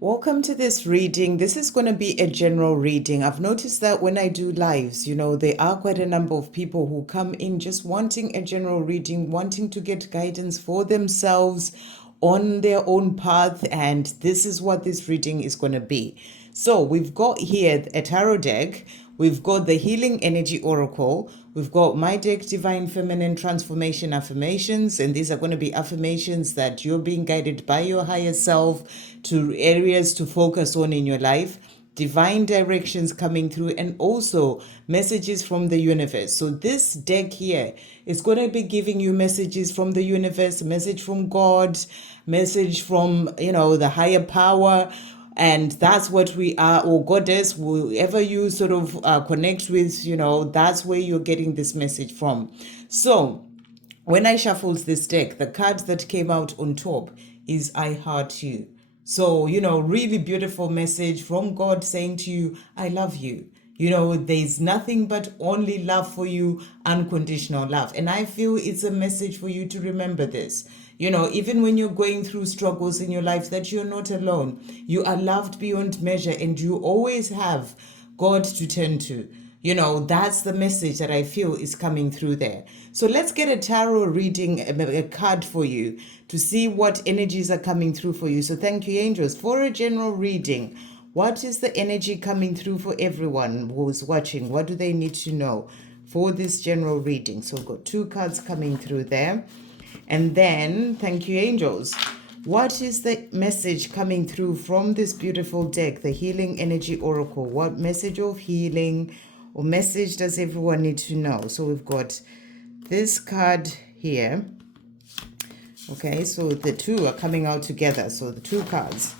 Welcome to this reading. This is going to be a general reading. I've noticed that when I do lives, there are quite a number of people who come in just wanting a general reading, wanting to get guidance for themselves on their own path. And this is what this reading is going to be. So we've got here a tarot deck. We've got the Healing Energy Oracle. We've got my deck, Divine Feminine Transformation Affirmations. And these are going to be affirmations that you're being guided by your higher self to areas to focus on in your life. Divine directions coming through, and also messages from the universe. So this deck here is going to be giving you messages from the universe, message from God, message from, the higher power. And that's what we are, or goddess, whoever you sort of connect with, that's where you're getting this message from. So when I shuffled this deck, the card that came out on top is I Heart You. So, really beautiful message from God saying to you, I love you. There's nothing but only love for you, unconditional love. And I feel it's a message for you to remember this. Even when you're going through struggles in your life, that you're not alone. You are loved beyond measure, and you always have God to turn to. That's the message that I feel is coming through there. So let's get a tarot reading, a card for you to see what energies are coming through for you. So thank you, angels, for a general reading. What is the energy coming through for everyone who's watching? What do they need to know for this general reading? So we've got 2 cards coming through there. And then, thank you, angels. What is the message coming through from this beautiful deck, the Healing Energy Oracle? What message of healing or message does everyone need to know? So we've got this card here. Okay, so the 2 are coming out together. So the 2 cards.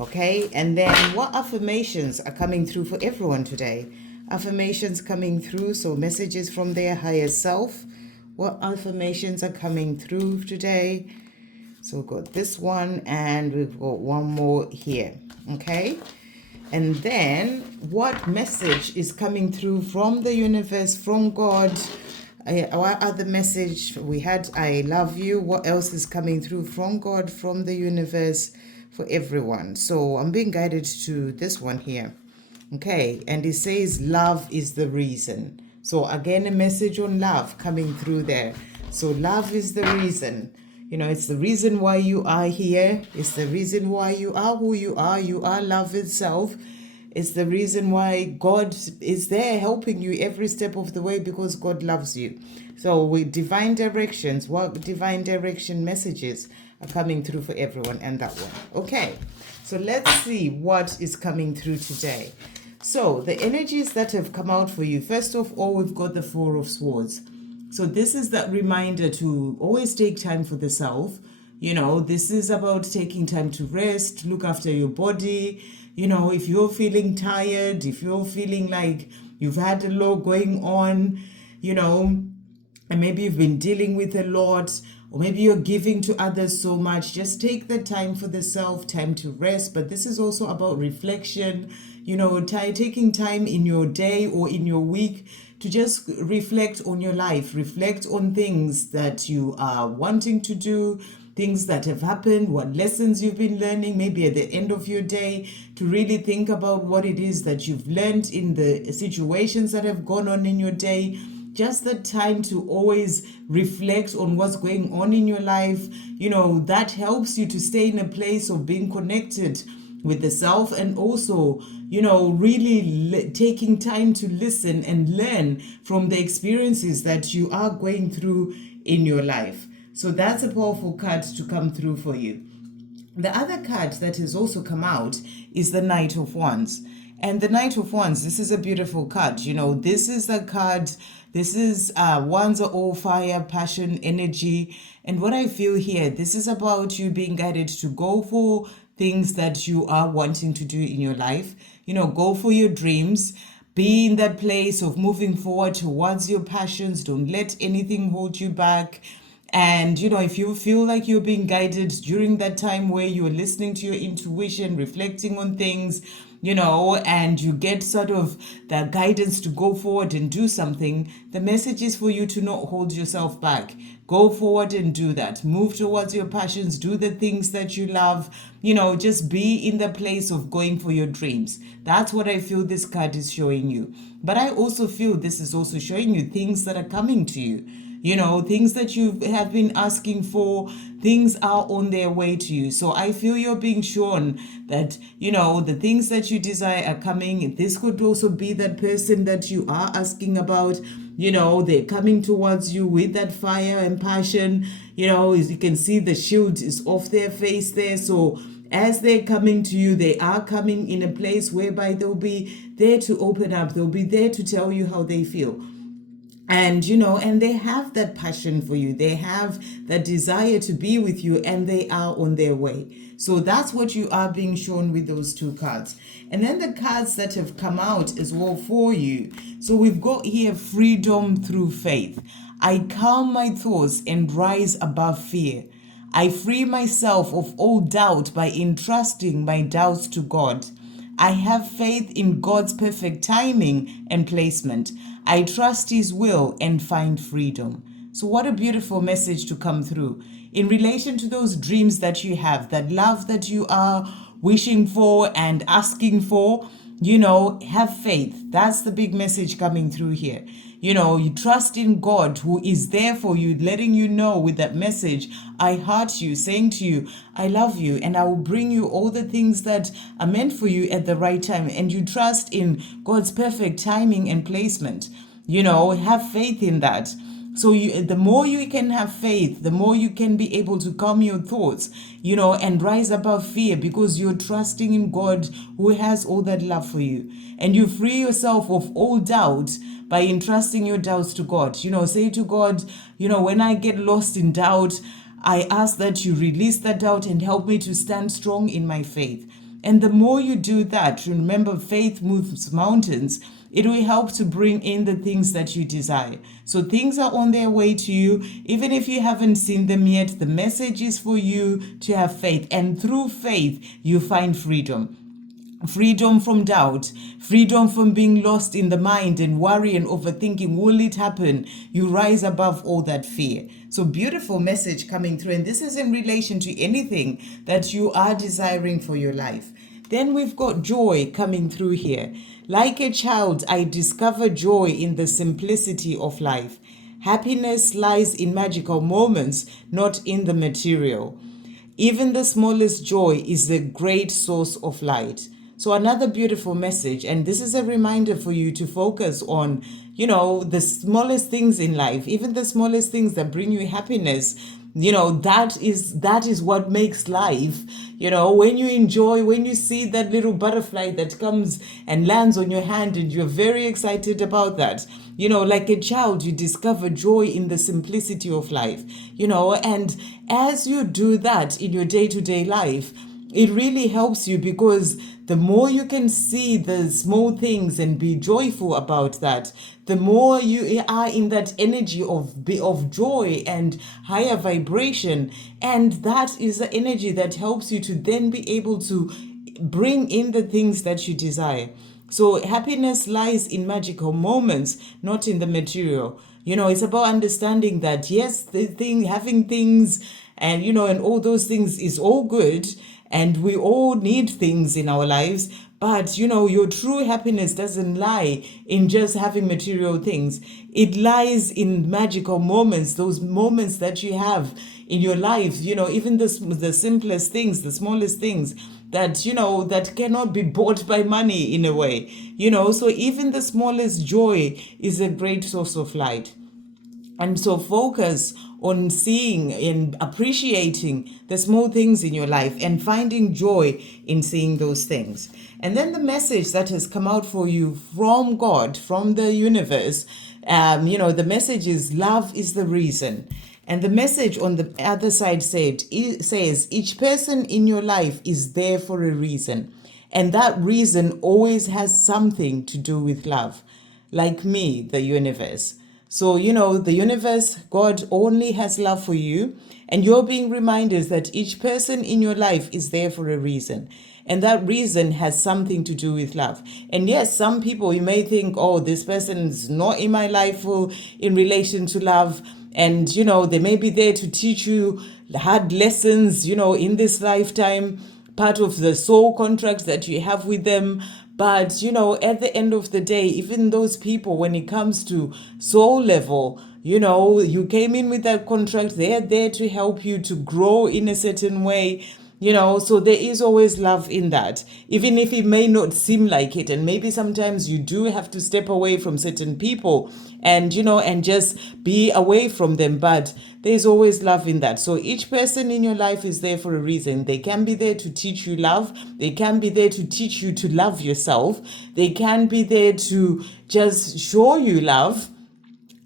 Okay, and then what affirmations are coming through for everyone today? Affirmations coming through, so messages from their higher self. What affirmations are coming through today? So we've got this one, and we've got one more here. Okay, and then what message is coming through from the universe, from God? What other message? We had I love you. What else is coming through from God, from the universe, for everyone? So I'm being guided to this one here. Okay, and it says love is the reason. So again, a message on love coming through there. So love is the reason. It's the reason why you are here. It's the reason why you are who you are. You are love itself. It's the reason why God is there helping you every step of the way, because God loves you. So with divine directions, what divine direction messages are coming through for everyone, and that one. Okay, so let's see what is coming through today. So the energies that have come out for you, first of all, we've got the 4 of Swords. So this is that reminder to always take time for the self. This is about taking time to rest, look after your body. If you're feeling tired, if you're feeling like you've had a lot going on, and maybe you've been dealing with a lot, or maybe you're giving to others so much, just take the time for the self, time to rest. But this is also about reflection, taking time in your day or in your week to just reflect on your life, reflect on things that you are wanting to do, things that have happened, what lessons you've been learning, maybe at the end of your day, to really think about what it is that you've learned in the situations that have gone on in your day. Just the time to always reflect on what's going on in your life, that helps you to stay in a place of being connected with the self, and also, really taking time to listen and learn from the experiences that you are going through in your life. So that's a powerful card to come through for you. The other card that has also come out is the Knight of Wands. And the Knight of Wands, this is a beautiful card. This is the card, this is wands are all fire, passion, energy. And what I feel here, this is about you being guided to go for things that you are wanting to do in your life. Go for your dreams. Be in that place of moving forward towards your passions. Don't let anything hold you back. And, if you feel like you're being guided during that time where you're listening to your intuition, reflecting on things, and you get sort of the guidance to go forward and do something, the message is for you to not hold yourself back. Go forward and do that. Move towards your passions. Do the things that you love. Just be in the place of going for your dreams. That's what I feel this card is showing you. But I also feel this is also showing you things that are coming to you. Things that you have been asking for, things are on their way to you. So I feel you're being shown that, the things that you desire are coming. This could also be that person that you are asking about. They're coming towards you with that fire and passion. As you can see, the shield is off their face there. So as they're coming to you, they are coming in a place whereby they'll be there to open up. They'll be there to tell you how they feel. And, and they have that passion for you. They have that desire to be with you, and they are on their way. So that's what you are being shown with those two cards. And then the cards that have come out as well for you. So we've got here freedom through faith. I calm my thoughts and rise above fear. I free myself of all doubt by entrusting my doubts to God. I have faith in God's perfect timing and placement. I trust His will and find freedom. So what a beautiful message to come through in relation to those dreams that you have, that love that you are wishing for and asking for. Have faith. That's the big message coming through here. You trust in God, who is there for you, letting you know with that message, I heart you, saying to you, I love you, and I will bring you all the things that are meant for you at the right time. And you trust in God's perfect timing and placement. Have faith in that. So the more you can have faith, the more you can be able to calm your thoughts, and rise above fear, because you're trusting in God, who has all that love for you. And you free yourself of all doubt by entrusting your doubts to God. Say to God, when I get lost in doubt, I ask that you release that doubt and help me to stand strong in my faith. And the more you do that, remember, faith moves mountains. It will help to bring in the things that you desire. So things are on their way to you. Even if you haven't seen them yet, the message is for you to have faith. And through faith, you find freedom. Freedom from doubt, freedom from being lost in the mind and worry and overthinking. Will it happen? You rise above all that fear. So beautiful message coming through. And this is in relation to anything that you are desiring for your life. Then we've got joy coming through here. Like a child, I discover joy in the simplicity of life. Happiness lies in magical moments, not in the material. Even the smallest joy is a great source of light. So another beautiful message, and this is a reminder for you to focus on, the smallest things in life, even the smallest things that bring you happiness. That is what makes life. When you enjoy, when you see that little butterfly that comes and lands on your hand and you're very excited about that. Like a child, you discover joy in the simplicity of life, and as you do that in your day-to-day life, it really helps you, because the more you can see the small things and be joyful about that, the more you are in that energy of joy and higher vibration. And that is the energy that helps you to then be able to bring in the things that you desire. So happiness lies in magical moments, not in the material. It's about understanding that, yes, having things and, and all those things is all good. And we all need things in our lives. But, your true happiness doesn't lie in just having material things. It lies in magical moments, those moments that you have in your life, even the simplest things, the smallest things that, that cannot be bought by money in a way, so even the smallest joy is a great source of light. And so focus on seeing and appreciating the small things in your life and finding joy in seeing those things. And then the message that has come out for you from God, from the universe, the message is love is the reason. And the message on the other side says each person in your life is there for a reason. And that reason always has something to do with love. Like me, the universe. So, the universe, God only has love for you. And you're being reminded that each person in your life is there for a reason. And that reason has something to do with love. And yes, some people, you may think, oh, this person is not in my life in relation to love. And, they may be there to teach you hard lessons, in this lifetime, part of the soul contracts that you have with them. But, at the end of the day, even those people, when it comes to soul level, you came in with that contract, they're there to help you to grow in a certain way. So there is always love in that, even if it may not seem like it. And maybe sometimes you do have to step away from certain people and, and just be away from them. But there's always love in that. So each person in your life is there for a reason. They can be there to teach you love. They can be there to teach you to love yourself. They can be there to just show you love.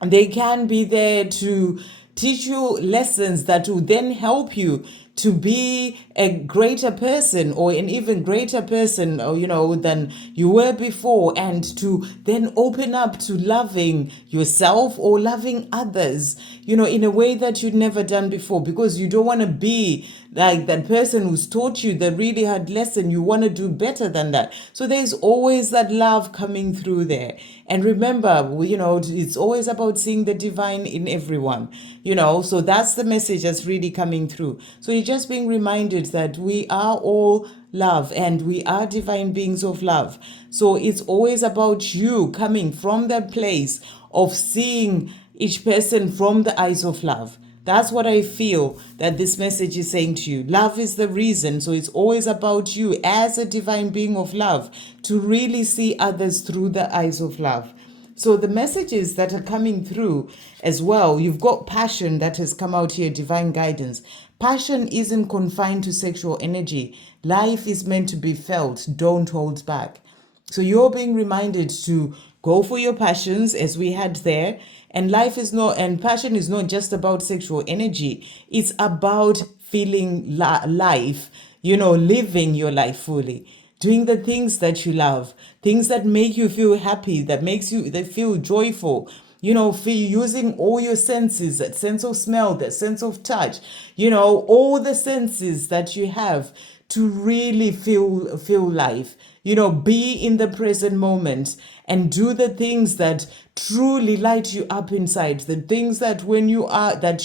They can be there to teach you lessons that will then help you to be a greater person, or an even greater person, or, than you were before, and to then open up to loving yourself or loving others, in a way that you'd never done before, because you don't want to be like that person who's taught you the really hard lesson. You want to do better than that. So there's always that love coming through there. And remember, it's always about seeing the divine in everyone, so that's the message that's really coming through. So you're just being reminded that we are all love and we are divine beings of love. So it's always about you coming from that place of seeing each person from the eyes of love. That's what I feel that this message is saying to you. Love is the reason. So it's always about you as a divine being of love to really see others through the eyes of love. So the messages that are coming through as well, you've got passion that has come out here, divine guidance. Passion isn't confined to sexual energy. Life is meant to be felt. Don't hold back. So you're being reminded to go for your passions, as we had there. And passion is not just about sexual energy. It's about feeling life, living your life fully, doing the things that you love, things that make you feel happy, that feel joyful, using all your senses, that sense of smell, that sense of touch, all the senses that you have to really feel life. Be in the present moment and do the things that truly light you up inside, the things that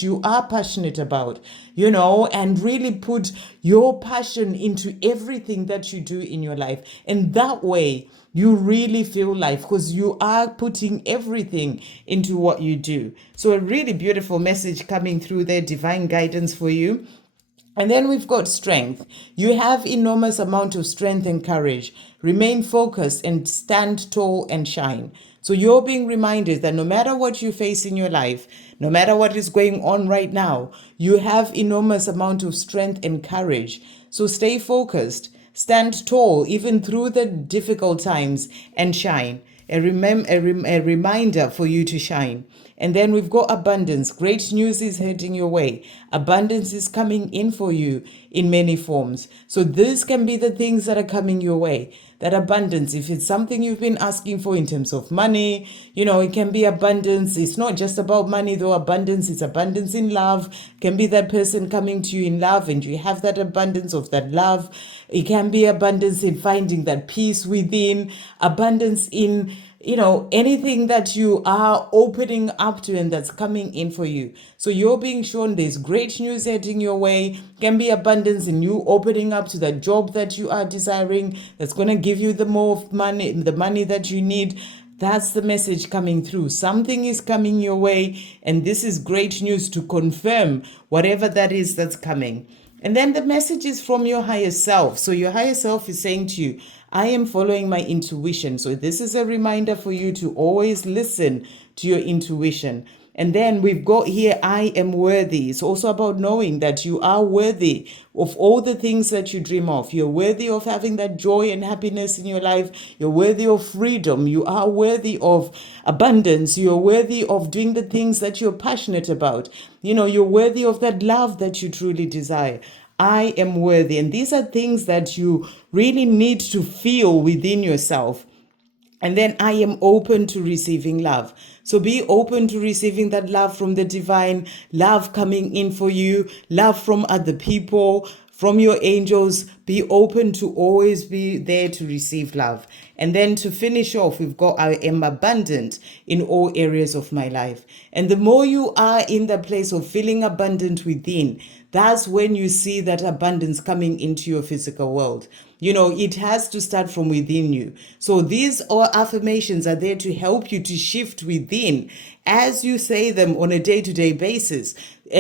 you are passionate about, and really put your passion into everything that you do in your life. And that way you really feel life, because you are putting everything into what you do. So a really beautiful message coming through there, divine guidance for you. And then we've got strength. You have enormous amount of strength and courage. Remain focused and stand tall and shine. So you're being reminded that no matter what you face in your life, no matter what is going on right now, you have enormous amount of strength and courage. So stay focused, stand tall, even through the difficult times, and shine. A reminder for you to shine. And then we've got abundance. Great news is heading your way. Abundance is coming in for you in many forms. So this can be the things that are coming your way. That abundance, if it's something you've been asking for in terms of money, it can be abundance. It's not just about money though. Abundance, it's abundance in love. It can be that person coming to you in love and you have that abundance of that love. It can be abundance in finding that peace within. Abundance in anything that you are opening up to and that's coming in for you. So you're being shown there's great news heading your way. Can be abundance in you opening up to the job that you are desiring, that's going to give you the more money, the money that you need. That's the message coming through. Something is coming your way, and this is great news to confirm whatever that is that's coming. And then the message is from your higher self. So your higher self is saying to you, I am following my intuition. So this is a reminder for you to always listen to your intuition. And then we've got here, I am worthy. It's also about knowing that you are worthy of all the things that you dream of. You're worthy of having that joy and happiness in your life. You're worthy of freedom. You are worthy of abundance. You're worthy of doing the things that you're passionate about. You're worthy of that love that you truly desire. I am worthy. And these are things that you really need to feel within yourself. And then I am open to receiving love. So be open to receiving that love from the divine, love coming in for you, love from other people, from your angels. Be open to always be there to receive love. And then to finish off, we've got I am abundant in all areas of my life. And the more you are in the place of feeling abundant within, that's when you see that abundance coming into your physical world. You know, it has to start from within you. So these all affirmations are there to help you to shift within as you say them on a day-to-day basis,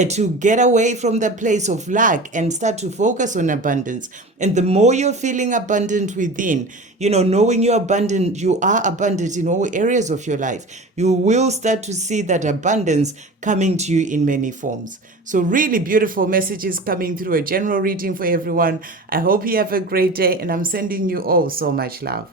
to get away from the place of lack and start to focus on abundance. And the more you're feeling abundant within, you know, knowing you're abundant, you are abundant in all areas of your life, you will start to see that abundance coming to you in many forms. So really beautiful messages coming through, a general reading for everyone. I hope you have a great day, and I'm sending you all so much love.